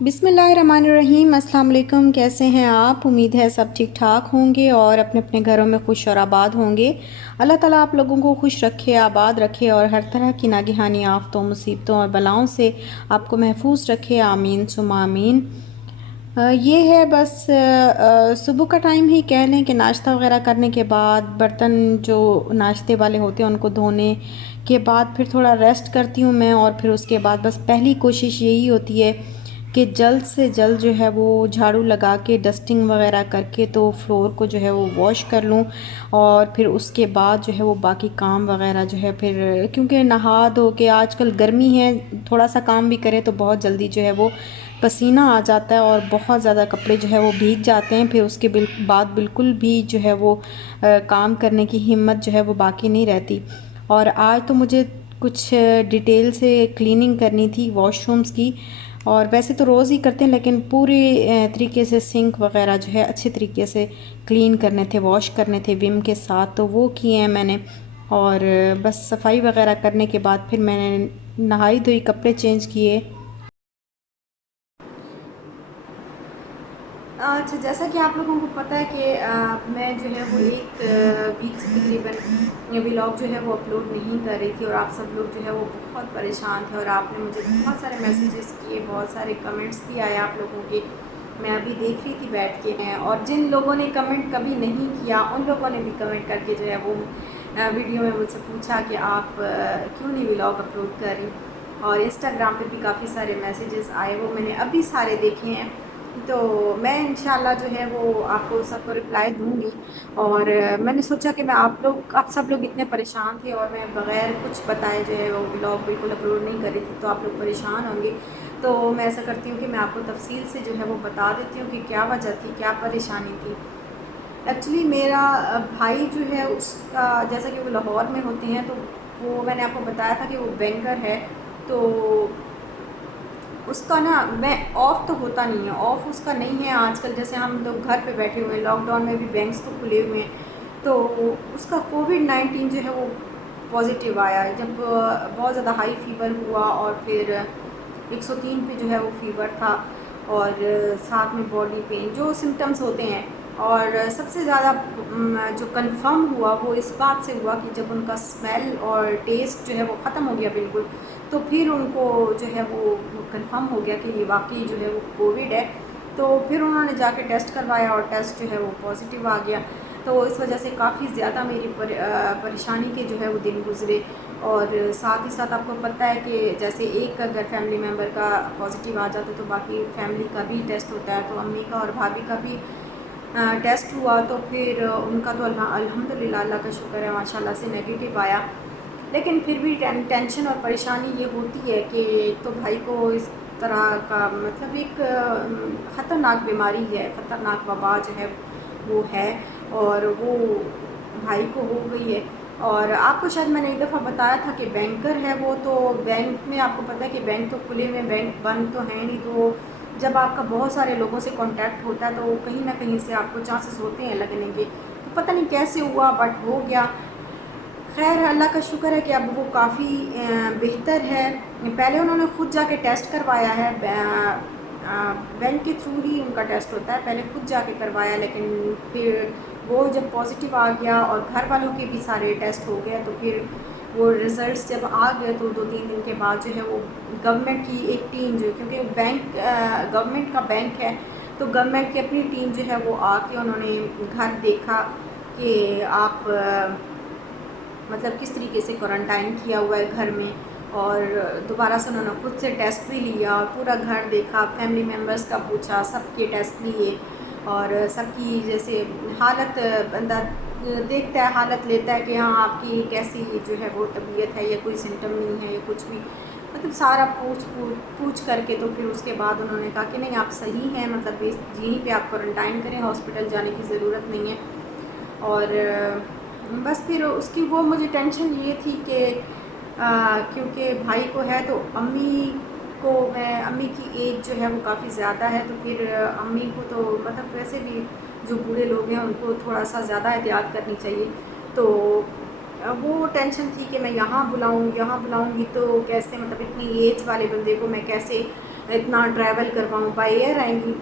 बिस्मिल्लाहिर्रहमानिर्रहीम। अस्सलाम वालेकुम। कैसे हैं आप? उम्मीद है सब ठीक ठाक होंगे और अपने अपने घरों में खुश और आबाद होंगे। अल्लाह ताला आप लोगों को खुश रखे, आबाद रखे और हर तरह की नागहानी आफतों, मुसीबतों और बलाओं से आपको महफूज रखे। आमीन सुम्मा आमीन। ये है बस सुबह का टाइम ही कह लें कि नाश्ता वगैरह करने के बाद बर्तन जो नाश्ते वाले होते हैं उनको धोने के बाद फिर थोड़ा रेस्ट करती हूँ मैं, और फिर उसके बाद बस पहली कोशिश यही होती है कि जल्द से जल्द जो है वो झाड़ू लगा के डस्टिंग वगैरह करके तो फ्लोर को जो है वो वॉश कर लूँ, और फिर उसके बाद जो है वो बाकी काम वगैरह जो है फिर, क्योंकि नहा धो के आजकल गर्मी है, थोड़ा सा काम भी करें तो बहुत जल्दी जो है वो पसीना आ जाता है और बहुत ज़्यादा कपड़े जो है वो भीग जाते हैं। फिर उसके बाद बिल्कुल भी जो है वो काम करने की हिम्मत जो है वो बाकी नहीं रहती। और आज तो मुझे कुछ डिटेल से क्लीनिंग करनी थी वॉशरूम्स की, और वैसे तो रोज़ ही करते हैं लेकिन पूरे तरीके से सिंक वगैरह जो है अच्छे तरीके से क्लीन करने थे, वॉश करने थे विम के साथ, तो वो किए हैं मैंने। और बस सफाई वगैरह करने के बाद फिर मैंने नहाई धोई, कपड़े चेंज किए। अच्छा, जैसा कि आप लोगों को पता है कि मैं जो है वो एक वीक से तकरीबन ये व्लॉग जो है वो अपलोड नहीं कर रही थी, और आप सब लोग जो है वो बहुत परेशान थे और आपने मुझे बहुत सारे मैसेजेस किए, बहुत सारे कमेंट्स भी आए आप लोगों के। मैं अभी देख रही थी बैठ के, और जिन लोगों ने कमेंट कभी नहीं किया उन लोगों ने भी कमेंट करके जो है वो वीडियो में मुझसे पूछा कि आप क्यों नहीं व्लॉग अपलोड कर रही। और इंस्टाग्राम पे भी काफ़ी सारे मैसेजेस आए, वो मैंने अभी सारे देखे हैं, तो मैं इंशाल्लाह जो है वो आपको सबको रिप्लाई दूँगी। और मैंने सोचा कि मैं आप सब लोग इतने परेशान थे और मैं बग़ैर कुछ बताए जो है वो व्लॉग बिल्कुल अपलोड नहीं कर रही थी, तो आप लोग परेशान होंगे। तो मैं ऐसा करती हूँ कि मैं आपको तफ़सील से जो है वो बता देती हूँ कि क्या वजह थी, क्या परेशानी थी। एक्चुअली मेरा भाई जो है उसका, जैसा कि वो लाहौर में होते हैं, तो वो मैंने आपको बताया था कि वो बैंकर है। तो उसका ना, मैं ऑफ़ तो होता नहीं है, ऑफ़ उसका नहीं है आजकल। जैसे हम लोग घर पे बैठे हुए हैं, लॉकडाउन में भी बैंक्स तो खुले हुए हैं, तो उसका कोविड-19 जो है वो पॉज़िटिव आया है। जब बहुत ज़्यादा हाई फ़ीवर हुआ और फिर 103 पे जो है वो फ़ीवर था, और साथ में बॉडी पेन जो सिम्पटम्स होते हैं। और सबसे ज़्यादा जो कंफर्म हुआ वो इस बात से हुआ कि जब उनका स्मेल और टेस्ट जो है वो ख़त्म हो गया बिल्कुल, तो फिर उनको जो है वो कंफर्म हो गया कि ये वाकई जो है वो कोविड है। तो फिर उन्होंने जाके टेस्ट करवाया और टेस्ट जो है वो पॉजिटिव आ गया। तो इस वजह से काफ़ी ज़्यादा मेरी परेशानी के जो है वो दिन गुज़रे। और साथ ही साथ आपको पता है कि जैसे एक अगर फैमिली मेम्बर का पॉजिटिव आ जाता है तो बाकी फैमिली का भी टेस्ट होता है, तो अम्मी का और भाभी का भी टेस्ट हुआ, तो फिर उनका तो अल्हम्दुलिल्लाह, अल्लाह का शुक्र है, माशाल्लाह से नेगेटिव आया। लेकिन फिर भी टेंशन और परेशानी ये होती है कि तो भाई को इस तरह का, मतलब एक ख़तरनाक बीमारी है, ख़तरनाक वबा जो है वो है, और वो भाई को हो गई है। और आपको शायद मैंने एक दफ़ा बताया था कि बैंकर है वो, तो बैंक में आपको पता है कि बैंक तो खुले हुए, बैंक बंद तो है नहीं। तो जब आपका बहुत सारे लोगों से कांटेक्ट होता है तो कहीं ना कहीं से आपको चांसेस होते हैं लगने के। तो पता नहीं कैसे हुआ बट हो गया। खैर, अल्लाह का शुक्र है कि अब वो काफ़ी बेहतर है। पहले उन्होंने ख़ुद जाके टेस्ट करवाया है, बैंक के थ्रू ही उनका टेस्ट होता है, पहले खुद जाके करवाया, लेकिन फिर वो जब पॉजिटिव आ गया और घर वालों के भी सारे टेस्ट हो गए, तो फिर वो रिज़ल्ट्स जब आ गए तो 2-3 दिन के बाद जो है वो गवर्नमेंट की एक टीम, जो क्योंकि बैंक गवर्नमेंट का बैंक है, तो गवर्नमेंट की अपनी टीम जो है वो आके उन्होंने घर देखा कि आप मतलब किस तरीके से क्वारंटाइन किया हुआ है घर में। और दोबारा से उन्होंने खुद से टेस्ट भी लिया और पूरा घर देखा, फैमिली मेम्बर्स का पूछा, सबके टेस्ट लिए, और सबकी जैसे हालत बंदा देखता है, हालत लेता है कि हाँ आपकी कैसी जो है वो तबीयत है, या कोई सिम्टम नहीं है, या कुछ भी, मतलब सारा पूछ करके, तो फिर उसके बाद उन्होंने कहा कि नहीं आप सही हैं, मतलब यहीं पे आप क्वारंटाइन करें, हॉस्पिटल जाने की ज़रूरत नहीं है। और बस फिर उसकी वो मुझे टेंशन ये थी कि क्योंकि भाई को है, तो अम्मी की एज जो है वो काफ़ी ज़्यादा है, तो फिर अम्मी को तो मतलब वैसे भी जो बूढ़े लोग हैं उनको थोड़ा सा ज़्यादा एहतियात करनी चाहिए। तो वो टेंशन थी कि मैं यहाँ बुलाऊँगी तो कैसे, मतलब इतनी एज वाले बंदे को मैं कैसे इतना ट्रैवल करवाऊँ, बाई एयर आएंगी,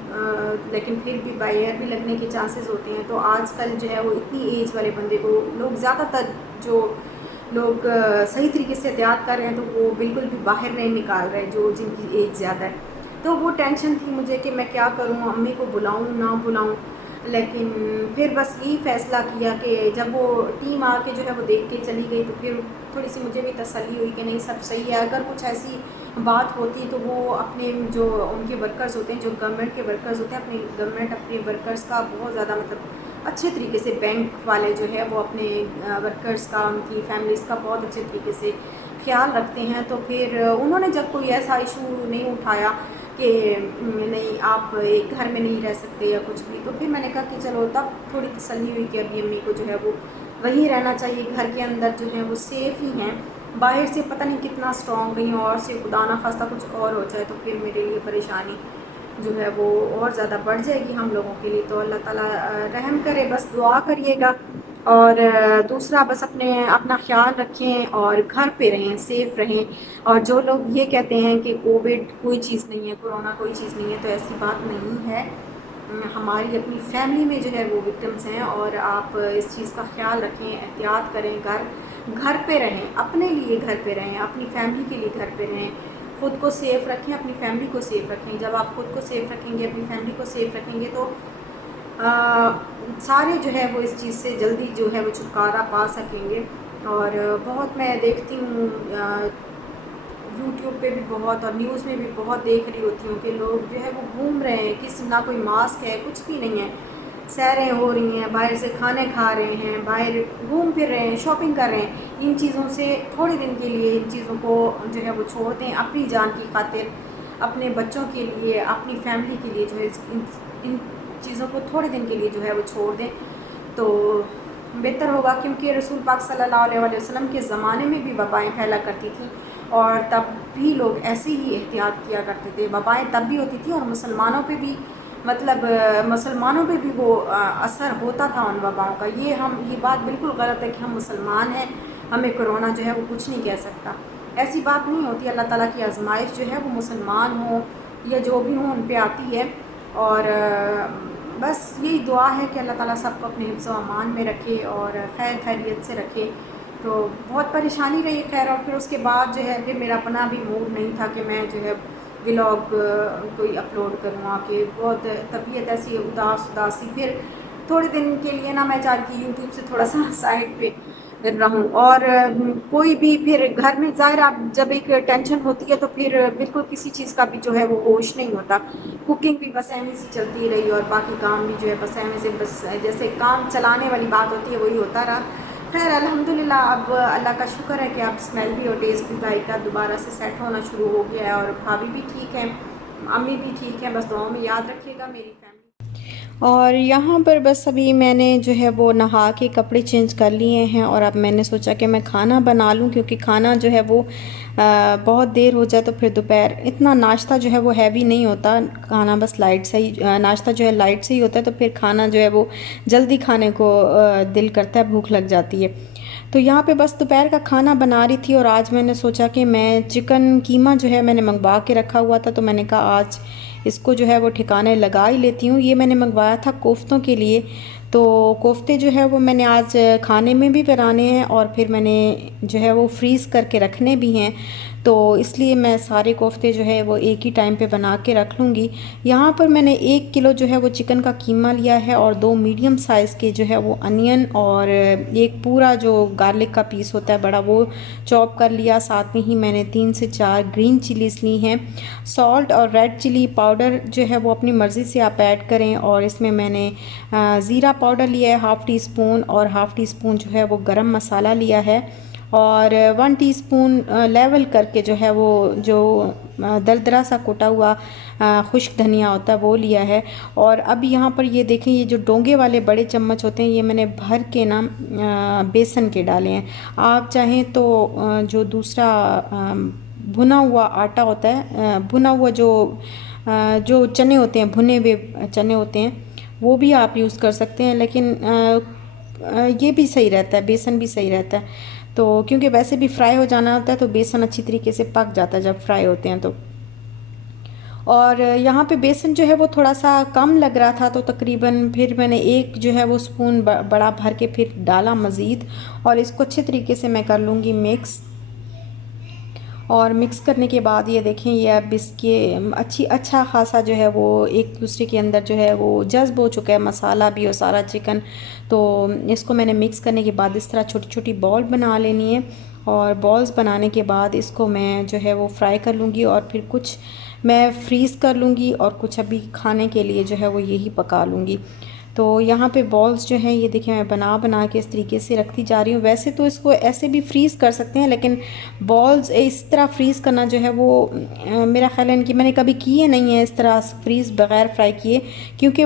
लेकिन फिर भी बाई एयर भी लगने के चांसेस होते हैं। तो आजकल जो है वो इतनी एज वाले बंदे को लोग ज़्यादातर जो लोग सही तरीके से एहतियात कर रहे हैं तो वो बिल्कुल भी बाहर नहीं निकाल रहे, जो जिनकी एज ज़्यादा है। तो वो टेंशन थी मुझे कि मैं क्या करूँ, अम्मी को बुलाऊँ ना बुलाऊँ। लेकिन फिर बस यही फ़ैसला किया कि जब वो टीम आके जो है वो देख के चली गई तो फिर थोड़ी सी मुझे भी तसल्ली हुई कि नहीं सब सही है। अगर कुछ ऐसी बात होती तो वो अपने जो उनके वर्कर्स होते हैं, जो गवर्नमेंट के वर्कर्स होते हैं, अपनी गवर्नमेंट अपने वर्कर्स का बहुत ज़्यादा मतलब अच्छे तरीके से, बैंक वाले जो है वो अपने वर्कर्स का, उनकी फैमिलीज़ का बहुत अच्छे तरीके से ख्याल रखते हैं। तो फिर उन्होंने जब कोई ऐसा इशू नहीं उठाया कि नहीं आप एक घर में नहीं रह सकते या कुछ भी, तो फिर मैंने कहा कि चलो, तब थोड़ी तसल्ली हुई कि अभी अम्मी को जो है वो वहीं रहना चाहिए, घर के अंदर जो है वो सेफ़ ही हैं। बाहर से पता नहीं कितना स्ट्रॉन्ग, कहीं और से खुदा ना खास्ता कुछ और हो जाए तो फिर मेरे लिए परेशानी जो है वो और ज़्यादा बढ़ जाएगी हम लोगों के लिए। तो अल्लाह ताला रहम करे, बस दुआ करिएगा। और दूसरा बस अपना ख़्याल रखें और घर पे रहें, सेफ़ रहें। और जो लोग ये कहते हैं कि कोविड कोई चीज़ नहीं है, कोरोना कोई चीज़ नहीं है, तो ऐसी बात नहीं है। हमारी अपनी फैमिली में जो है वो विक्टिम्स हैं, और आप इस चीज़ का ख़्याल रखें, एहतियात करें, घर पे रहें, अपने लिए घर पे रहें, अपनी फैमिली के लिए घर पे रहें, ख़ुद को सेफ़ रखें, अपनी फैमिली को सेफ़ रखें। जब आप ख़ुद को सेफ़ रखेंगे, अपनी फैमिली को सेफ़ रखेंगे तो सारे जो है वो इस चीज़ से जल्दी जो है वो छुटकारा पा सकेंगे। और बहुत मैं देखती हूँ यूट्यूब पे भी बहुत, और न्यूज़ में भी बहुत देख रही होती हूँ कि लोग जो है वो घूम रहे हैं, किसी ना कोई मास्क है, कुछ भी नहीं है, सैरें हो रही हैं, बाहर से खाने खा रहे हैं, बाहर घूम फिर रहे हैं, शॉपिंग कर रहे हैं। इन चीज़ों से थोड़े दिन के लिए इन चीज़ों को जो है वो छोड़ दें, अपनी जान की खातिर, अपने बच्चों के लिए, अपनी फैमिली के लिए जो है इन चीज़ों को थोड़े दिन के लिए जो है वो छोड़ दें तो बेहतर होगा। क्योंकि रसूल पाक सल्लल्लाहु अलैहि वसल्लम के ज़माने में भी वबाएँ फैला करती थी, और तब भी लोग ऐसे ही एहतियात किया करते थे। वबाएँ तब भी होती थी, और मुसलमानों पे भी मतलब मुसलमानों पे भी वो असर होता था उन वबाओं का। ये बात बिल्कुल गलत है कि हम मुसलमान हैं, हमें कोरोना जो है वो कुछ नहीं कह सकता। ऐसी बात नहीं होती। अल्लाह ताला की आज़माइश जो है वो मुसलमान हो या जो भी हों उन पे आती है। और बस यही दुआ है कि अल्लाह ताला सबको अपने हिफ्ज़ व अमान में रखे और खैर खैरियत से रखे। तो बहुत परेशानी रही खैर, और फिर उसके बाद जो है फिर मेरा अपना भी मूड नहीं था कि मैं जो है व्लॉग कोई अपलोड करूँ आके। बहुत तबीयत ऐसी उदासी, फिर थोड़े दिन के लिए ना मैं चाह रही थी यूट्यूब से थोड़ा सा साइड पे रहूँ। और कोई भी फिर घर में ज़ाहिर आप जब एक टेंशन होती है तो फिर बिल्कुल किसी चीज़ का भी जो है वो होश नहीं होता। कुकिंग भी बस ऐਵੇਂ से चलती रही, और बाकी काम भी जो है बस ऐਵੇਂ से, बस जैसे काम चलाने वाली बात होती है वही होता रहा। खैर अल्हम्दुलिल्लाह, अब अल्लाह का शुक्र है कि अब स्मेल भी और टेस्ट भी भाई का दोबारा से सेट होना शुरू हो गया है, और भाभी भी ठीक है, अम्मी भी ठीक है। बस दुआओं में याद रखिएगा मेरी फैमिली। और यहाँ पर बस अभी मैंने जो है वो नहा के कपड़े चेंज कर लिए हैं, और अब मैंने सोचा कि मैं खाना बना लूँ, क्योंकि खाना जो है वो बहुत देर हो जाए तो फिर दोपहर इतना नाश्ता जो है वो हैवी नहीं होता, खाना बस लाइट से ही, नाश्ता जो है लाइट से ही होता है, तो फिर खाना जो है वो जल्दी खाने को दिल करता है, भूख लग जाती है। तो यहाँ पे बस दोपहर का खाना बना रही थी, और आज मैंने सोचा कि मैं चिकन कीमा जो है मैंने मंगवा के रखा हुआ था, तो मैंने कहा आज इसको जो है वो ठिकाने लगा ही लेती हूँ। ये मैंने मंगवाया था कोफ्तों के लिए, तो कोफ्ते जो है वो मैंने आज खाने में भी बनाने हैं, और फिर मैंने जो है वो फ्रीज़ करके रखने भी हैं, तो इसलिए मैं सारे कोफ्ते जो है वो एक ही टाइम पे बना के रख लूँगी। यहाँ पर मैंने 1 किलो जो है वो चिकन का कीमा लिया है, और 2 मीडियम साइज़ के जो है वो अनियन, और एक पूरा जो गार्लिक का पीस होता है बड़ा, वो चॉप कर लिया। साथ में ही मैंने 3 से 4 ग्रीन चिलीज़ ली हैं। सॉल्ट और रेड चिली पाउडर जो है वो अपनी मर्ज़ी से आप ऐड करें, और इसमें मैंने ज़ीरा पाउडर लिया है 1/2 टी स्पून, और 1/2 टी स्पून जो है वो गरम मसाला लिया है, और 1 टीस्पून लेवल करके जो है वो जो दरदरा सा कुटा हुआ खुश्क धनिया होता है वो लिया है। और अब यहाँ पर ये देखें, ये जो डोंगे वाले बड़े चम्मच होते हैं, ये मैंने भर के ना बेसन के डाले हैं। आप चाहें तो जो दूसरा भुना हुआ आटा होता है, भुना हुआ जो चने होते हैं, भुने हुए चने होते हैं, वो भी आप यूज़ कर सकते हैं, लेकिन ये भी सही रहता है, बेसन भी सही रहता है। तो क्योंकि वैसे भी फ्राई हो जाना होता है, तो बेसन अच्छी तरीके से पक जाता है जब फ्राई होते हैं तो। और यहाँ पे बेसन जो है वो थोड़ा सा कम लग रहा था, तो तकरीबन फिर मैंने एक जो है वो स्पून बड़ा भर के फिर डाला मज़ीद, और इसको अच्छे तरीके से मैं कर लूँगी मिक्स। और मिक्स करने के बाद ये देखें, ये अब इसके अच्छा खासा जो है वो एक दूसरे के अंदर जो है वो जज्ब हो चुका है, मसाला भी और सारा चिकन। तो इसको मैंने मिक्स करने के बाद इस तरह छोटी छोटी बॉल बना लेनी है, और बॉल्स बनाने के बाद इसको मैं जो है वो फ्राई कर लूँगी, और फिर कुछ मैं फ्रीज़ कर लूँगी और कुछ अभी खाने के लिए जो है वो यही पका लूँगी। तो यहाँ पे बॉल्स जो हैं ये देखिए मैं बना बना के इस तरीके से रखती जा रही हूँ। वैसे तो इसको ऐसे भी फ्रीज़ कर सकते हैं, लेकिन बॉल्स इस तरह फ्रीज़ करना जो है वो मेरा ख्याल है इनकी मैंने कभी किए नहीं है इस तरह फ्रीज़ बग़ैर फ्राई किए, क्योंकि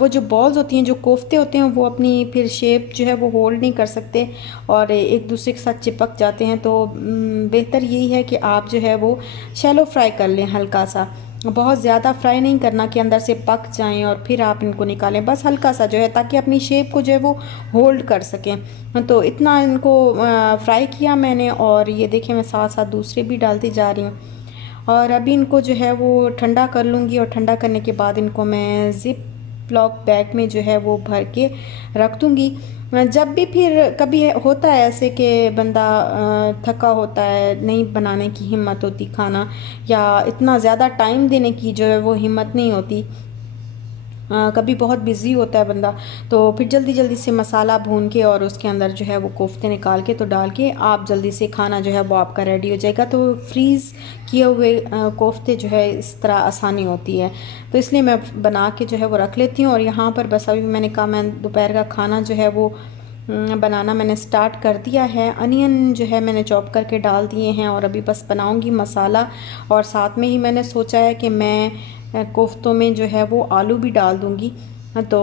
वो जो बॉल्स होती हैं, जो कोफ्ते होते हैं, वो अपनी फिर शेप जो है वो होल्ड नहीं कर सकते और एक दूसरे के साथ चिपक जाते हैं। तो बेहतर यही है कि आप जो है वो शैलो फ्राई कर लें, हल्का सा, बहुत ज़्यादा फ्राई नहीं करना कि अंदर से पक जाएं और फिर आप इनको निकालें, बस हल्का सा जो है, ताकि अपनी शेप को जो है वो होल्ड कर सकें। तो इतना इनको फ्राई किया मैंने, और ये देखें मैं साथ साथ दूसरे भी डालती जा रही हूँ। और अभी इनको जो है वो ठंडा कर लूँगी, और ठंडा करने के बाद इनको मैं ज़िप लॉक बैग में जो है वो भर के रख दूँगी। जब भी फिर कभी होता है ऐसे कि बंदा थका होता है, नहीं बनाने की हिम्मत होती खाना, या इतना ज़्यादा टाइम देने की जो है वो हिम्मत नहीं होती, कभी बहुत बिज़ी होता है बंदा, तो फिर जल्दी जल्दी से मसाला भून के और उसके अंदर जो है वो कोफ्ते निकाल के तो डाल के आप जल्दी से खाना जो है वो आपका रेडी हो जाएगा। तो फ्रीज़ किए हुए कोफ्ते जो है इस तरह आसानी होती है, तो इसलिए मैं बना के जो है वो रख लेती हूँ। और यहाँ पर बस अभी मैंने कहा मैं दोपहर का खाना जो है वो बनाना मैंने स्टार्ट कर दिया है। अनियन जो है मैंने चॉप करके डाल दिए हैं, और अभी बस बनाऊंगी मसाला, और साथ में ही मैंने सोचा है कि मैं कोफ्तों में जो है वो आलू भी डाल दूंगी, तो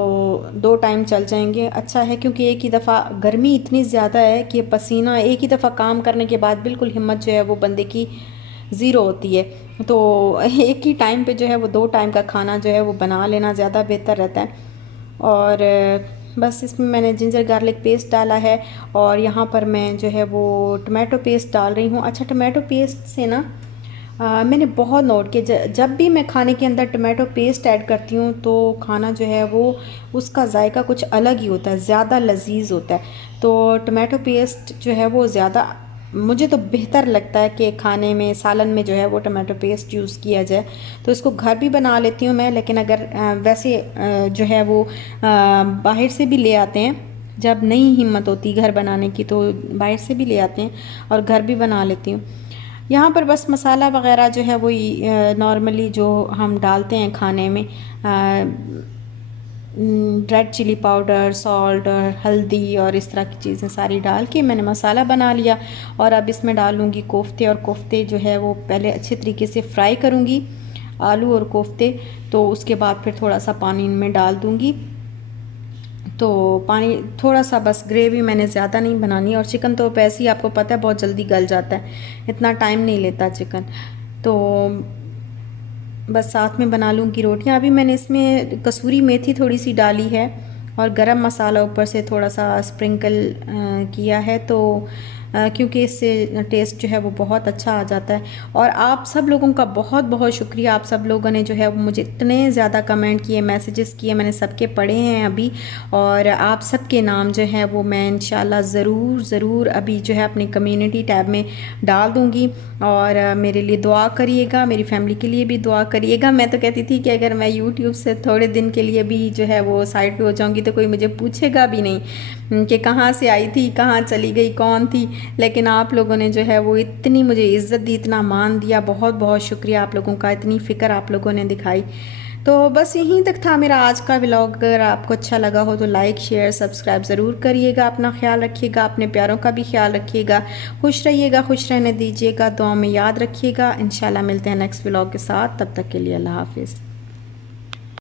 2 टाइम चल जाएंगे। अच्छा है, क्योंकि एक ही दफ़ा गर्मी इतनी ज़्यादा है कि पसीना एक ही दफ़ा काम करने के बाद बिल्कुल हिम्मत जो है वो बंदे की ज़ीरो होती है। तो एक ही टाइम पे जो है वो 2 टाइम का खाना जो है वो बना लेना ज़्यादा बेहतर रहता है। और बस इसमें मैंने जिंजर गार्लिक पेस्ट डाला है, और यहाँ पर मैं जो है वो टमाटो पेस्ट डाल रही हूँ। अच्छा, टमाटो पेस्ट से ना मैंने बहुत नोट किया, जब भी मैं खाने के अंदर टमाटो पेस्ट ऐड करती हूँ तो खाना जो है वो उसका जायका कुछ अलग ही होता है, ज़्यादा लजीज होता है। तो टमाटो पेस्ट जो है वो ज़्यादा मुझे तो बेहतर लगता है कि खाने में, सालन में जो है वो टमाटो पेस्ट यूज़ किया जाए। तो इसको घर भी बना लेती हूँ मैं, लेकिन अगर वैसे जो है वो बाहर से भी ले आते हैं, जब नहीं हिम्मत होती घर बनाने की तो बाहर से भी ले आते हैं और घर भी बना लेती हूँ। यहाँ पर बस मसाला वग़ैरह जो है वो नॉर्मली जो हम डालते हैं खाने में, रेड चिली पाउडर, सॉल्ट और हल्दी और इस तरह की चीज़ें सारी डाल के मैंने मसाला बना लिया। और अब इसमें डालूँगी कोफ्ते, और कोफ्ते जो है वो पहले अच्छे तरीके से फ्राई करूँगी, आलू और कोफ्ते। तो उसके बाद फिर थोड़ा सा पानी इनमें डाल दूँगी, तो पानी थोड़ा सा, बस ग्रेवी मैंने ज़्यादा नहीं बनानी। और चिकन तो वैसे ही आपको पता है बहुत जल्दी गल जाता है, इतना टाइम नहीं लेता चिकन। तो बस साथ में बना लूँगी रोटियाँ। अभी मैंने इसमें कसूरी मेथी थोड़ी सी डाली है, और गरम मसाला ऊपर से थोड़ा सा स्प्रिंकल किया है, तो क्योंकि इससे टेस्ट जो है वो बहुत अच्छा आ जाता है। और आप सब लोगों का बहुत बहुत शुक्रिया, आप सब लोगों ने जो है वो मुझे इतने ज़्यादा कमेंट किए, मैसेजेस किए, मैंने सबके पढ़े हैं अभी, और आप सबके नाम जो है वो मैं इंशाल्लाह ज़रूर अभी जो है अपनी कम्युनिटी टैब में डाल दूँगी। और मेरे लिए दुआ करिएगा, मेरी फैमिली के लिए भी दुआ करिएगा। मैं तो कहती थी कि अगर मैं यूट्यूब से थोड़े दिन के लिए भी जो है वो साइड पे हो जाऊँगी तो कोई मुझे पूछेगा भी नहीं कि कहाँ से आई थी, कहाँ चली गई, कौन थी। लेकिन आप लोगों ने जो है वो इतनी मुझे इज़्ज़त दी, इतना मान दिया, बहुत बहुत शुक्रिया आप लोगों का, इतनी फ़िक्र आप लोगों ने दिखाई। तो बस यहीं तक था मेरा आज का व्लॉग। अगर आपको अच्छा लगा हो तो लाइक, शेयर, सब्सक्राइब ज़रूर करिएगा। अपना ख्याल रखिएगा, अपने प्यारों का भी ख्याल रखिएगा, खुश रहिएगा, खुश रहने दीजिएगा, दुआ में याद रखिएगा। इंशाल्लाह मिलते हैं नेक्स्ट व्लॉग के साथ, तब तक के लिए अल्लाह हाफिज़।